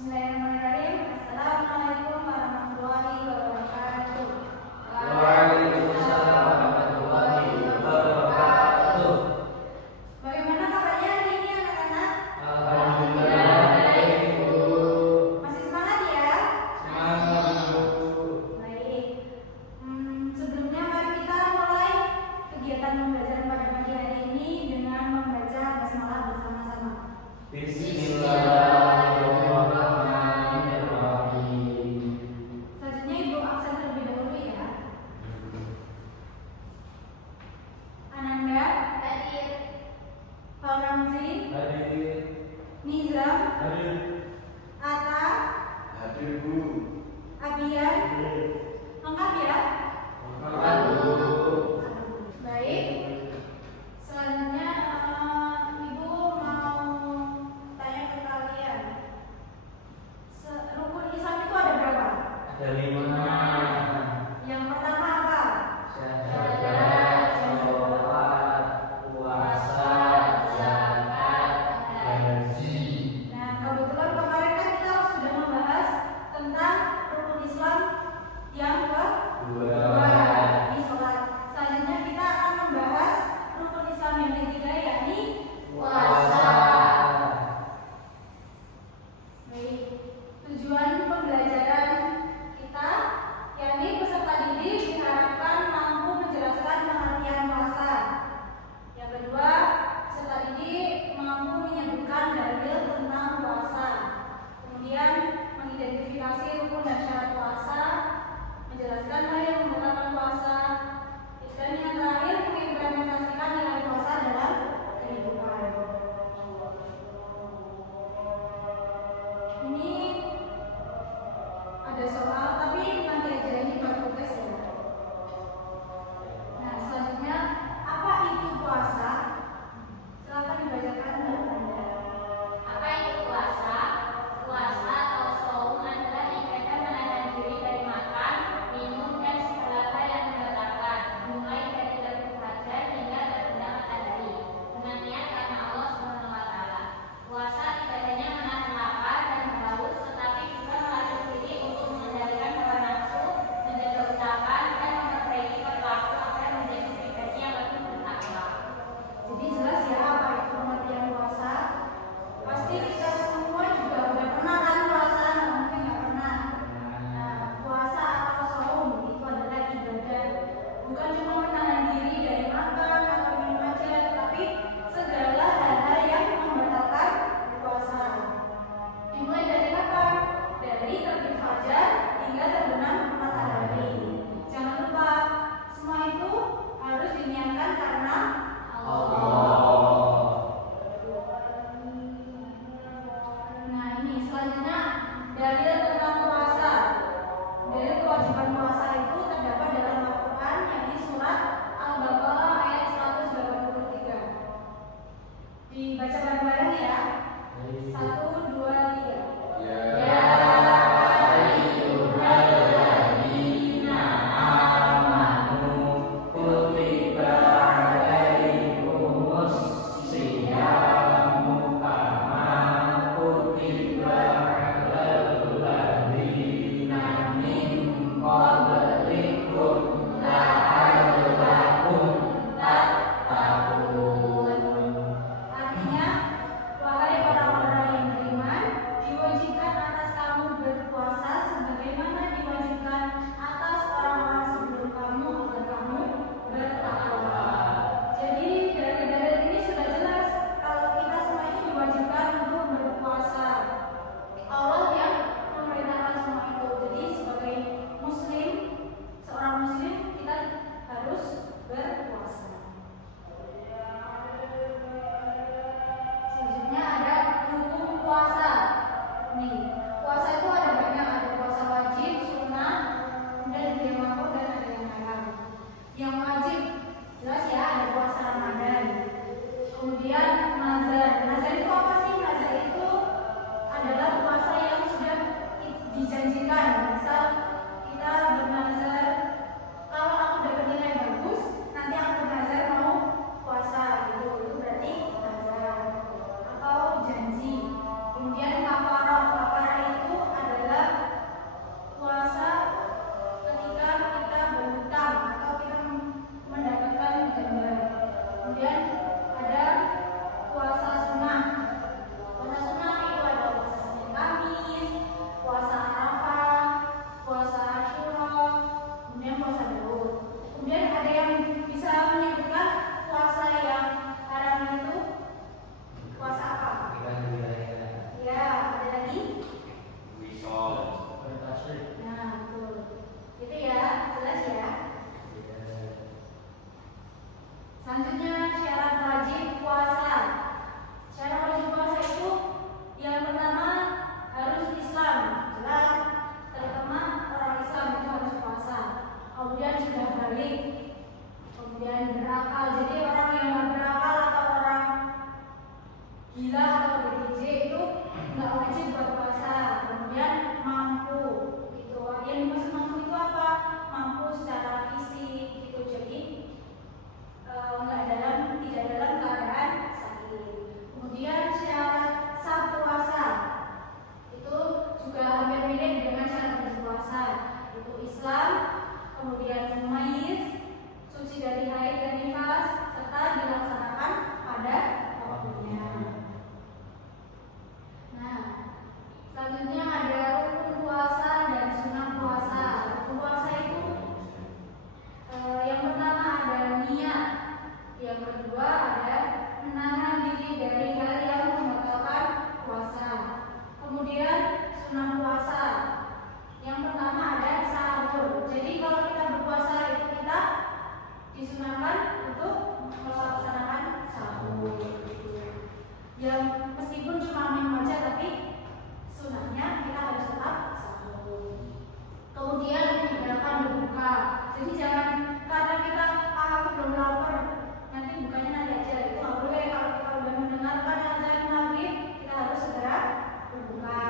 Bismillahirrahmanirrahim. Assalamualaikum warahmatullahi wabarakatuh. Waalaikumsalam warahmatullahi wabarakatuh. Bagaimana kabarnya hari ini anak-anak? Alhamdulillah baik, Bu. Masih semangat ya? Semangat, Bu. Baik. Sebelumnya mari kita mulai kegiatan pembelajaran pada pagi hari ini dengan membaca basmalah bersama-sama. Bismillahirrahmanirrahim. Selanjutnya Ibu absen terlebih dahulu ya. Ananda, Hadir. Pak Ramzi, Hadir. Nizam, Hadir. Ata, Hadir, Bu. Abian, lengkap ya? Selamat, Bu. Baik. Selanjutnya Ibu mau tanya ke kalian. Rukun Islam itu ada berapa? Ada 5. Yang pertama apa? Syahadat, sholat, puasa, zakat, haji. Nah, kebetulan kemarin kan kita sudah membahas tentang rukun Islam yang kedua di sholat. Selanjutnya kita akan membahas rukun Islam yang ketiga yakni Puasa. Baik. Tujuan pembelajaran kita yakni peserta didik diharapkan mampu menjelaskan pengertian puasa. Yang kedua, peserta didik mampu menyebutkan dalil tentang puasa. Kemudian mengidentifikasi rukun dan syarat puasa, menjelaskan hal yang membatalkan puasa, dan yang terakhir mengimplementasikan nilai puasa dalam kehidupan. Ini ada soal, tapi nanti aja ini baru tes ya. Nah, selanjutnya apa itu puasa? Silakan dibacakan Mbak Anda. Apa itu puasa? Puasa atau saum adalah ibadah menahan diri dari makan, minum, dan segala hal yang membatalkan, mulai dari terbit fajar hingga terbenam matahari, dengan niat karena Allah Subhanahu wa Ta'ala. Puasa ibadahnya menahan lapar dan haus, tetapi juga melatih diri untuk mengendalikan hawa nafsu, menjaga ucapan, dan memperbaiki perilaku agar menjadi pribadi yang lebih bertakwa. Jadi jelas ya apa itu pengertian puasa? Pasti kita semua juga udah pernah kan puasa, nggak mungkin nggak pernah. Nah, puasa atau saum itu adalah ibadah, bukan cuma menahan diri dari makan atau minum aja, tapi segala hal-hal yang membatalkan puasa. Dimulai dari kapan? Dari terbit fajar hingga terbenam matahari. Jangan lupa, semua itu harus diniatkan karena Allah. Nah, ini selanjutnya dalil tentang puasa. Dalil kewajiban puasa itu terdapat dalam Al-Quran, yakni surat Al-Baqarah ayat 183. Dibaca bareng-bareng ya. 1, 2, 3. Ya ayyuhalladzina amanu kutiba alaikumus siyamu kama kutiba alal ladzina min qablikum la'allakum tattaqun. Artinya, wahai orang-orang yang beriman, diwajibkan atas kamu berpuasa sebagaimana diwajibkan atas orang-orang sebelum kamu agar kamu bertakwa. Jadi dari dalil ini sudah jelas kalau kita semua itu diwajibkan untuk berpuasa. Allah yang memerintahkan semua itu. Jadi sebagai muslim, seorang muslim kita harus berpuasa. Selanjutnya ada hukum puasa. Nih, puasa itu ada banyak, ada puasa wajib, sunnah, kemudian ada yang makruh dan ada yang haram. Yang wajib jelas ya, ada puasa Ramadan. Kemudian nazar. Nazar itu apa sih? Nazar itu adalah puasa yang sudah dijanjikan. Misal kita bernazar, kalau aku dapat nilai bagus, nanti aku bernazar mau puasa gitu. Itu berarti nazar atau janji. Kemudian kafarah. Kafarah Selanjutnya ada rukun puasa dan sunnah puasa. Rukun puasa itu yang pertama ada niat, yang kedua ada menahan diri dari hal yang membatalkan puasa. Kemudian sunnah puasa, yang pertama ada sahur. Jadi kalau kita berpuasa itu kita disunahkan untuk melaksanakan sahur. Yang meskipun cuma minum aja tapi sunahnya kita harus tetap sahur. Kemudian ditinggalkan berbuka. Jadi jangan karena kita aku belum lapar, nanti bukanya nanti aja. Itu nggak boleh. Kalau kita udah mendengarkan azan maghrib, kita harus segera berbuka.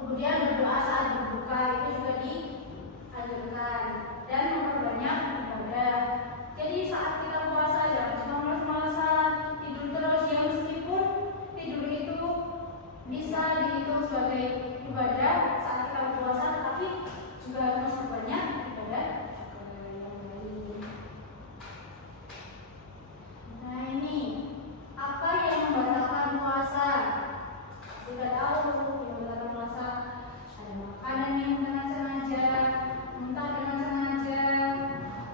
Kemudian berdoa saat berbuka itu juga dianjurkan dan memperbanyak ibadah. Jadi saat kita puasa jangan cuma malas-malasan tidur terus, ya meskipun tidur itu bisa dihitung sebagai ibadah saat kita berpuasa, tapi juga harus memperbanyak ibadah yang lain. Nah ini apa yang membatalkan puasa? Sudah tahu yang membatalkan puasa ada makanan yang dengan sengaja, muntah dengan sengaja,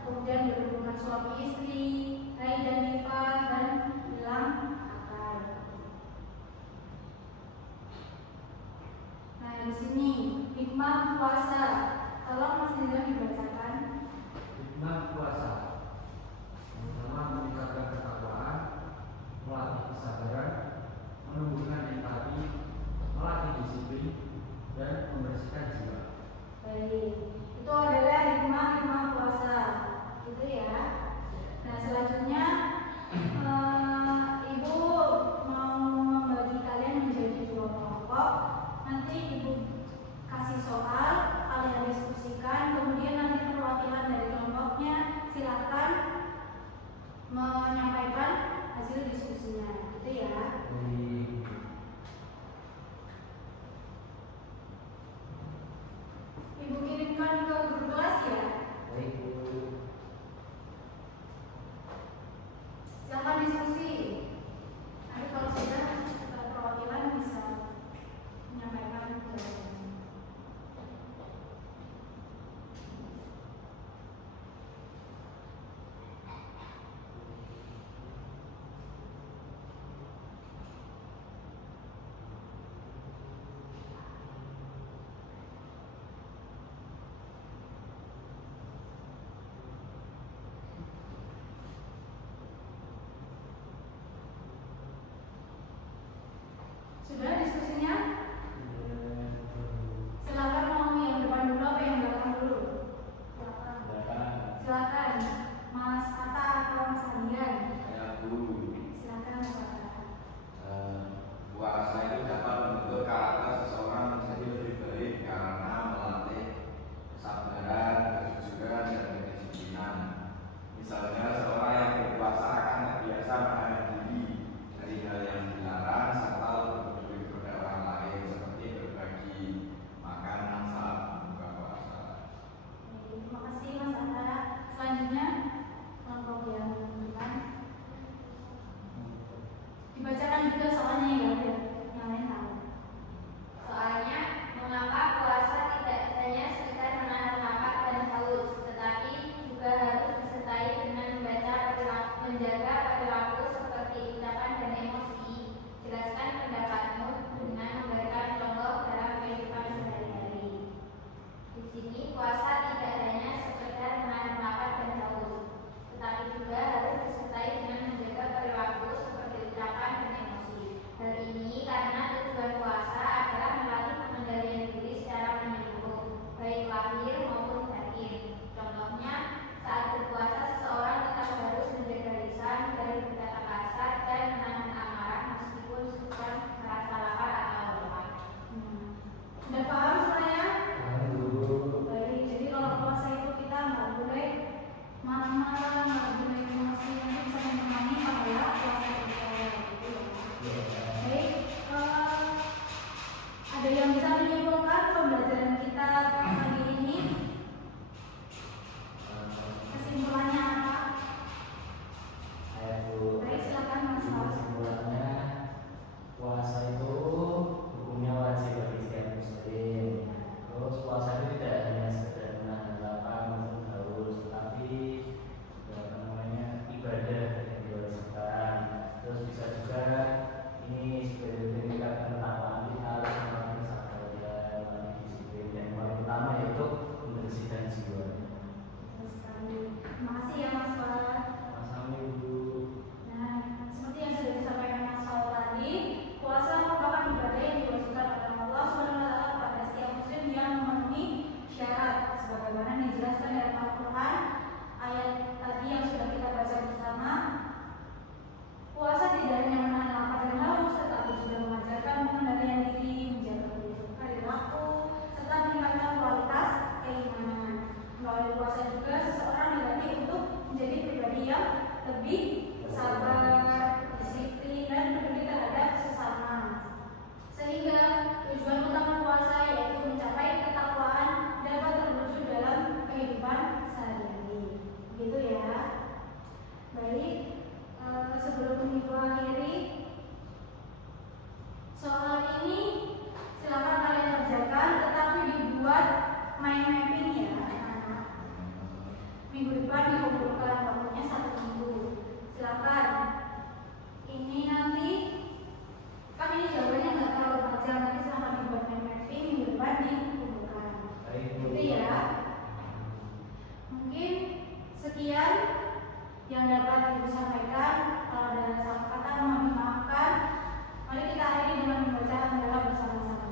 kemudian berhubungan suami istri, haid dan nifas, dan hilang akal. Nah di sini hikmah puasa, tolong Mas Nizam dibacakan. Hikmah puasa yang pertama meningkatkan ketakwaan, melatih kesabaran, menumbuhkan empati, melatih disiplin, dan membersihkan jiwa. Baik, itu adalah hikmah puasa, gitu ya. Nah selanjutnya Ibu mau membagi kalian menjadi dua kelompok. Nanti Ibu kasih soal, kalian diskusikan, kemudian nanti perwakilan dari kelompoknya silakan menyampaikan hasil diskusinya, gitu ya. Ibu kirimkan ke grup kelas ya. Baik, Bu. Silakan diskusi. Nanti kalau sudah perwakilan bisa menyampaikan jawabannya. yang dapat Ibu sampaikan. Kalau ada salah kata mohon dimaafkan. Mari kita akhiri dengan membaca hamdalah bersama-sama.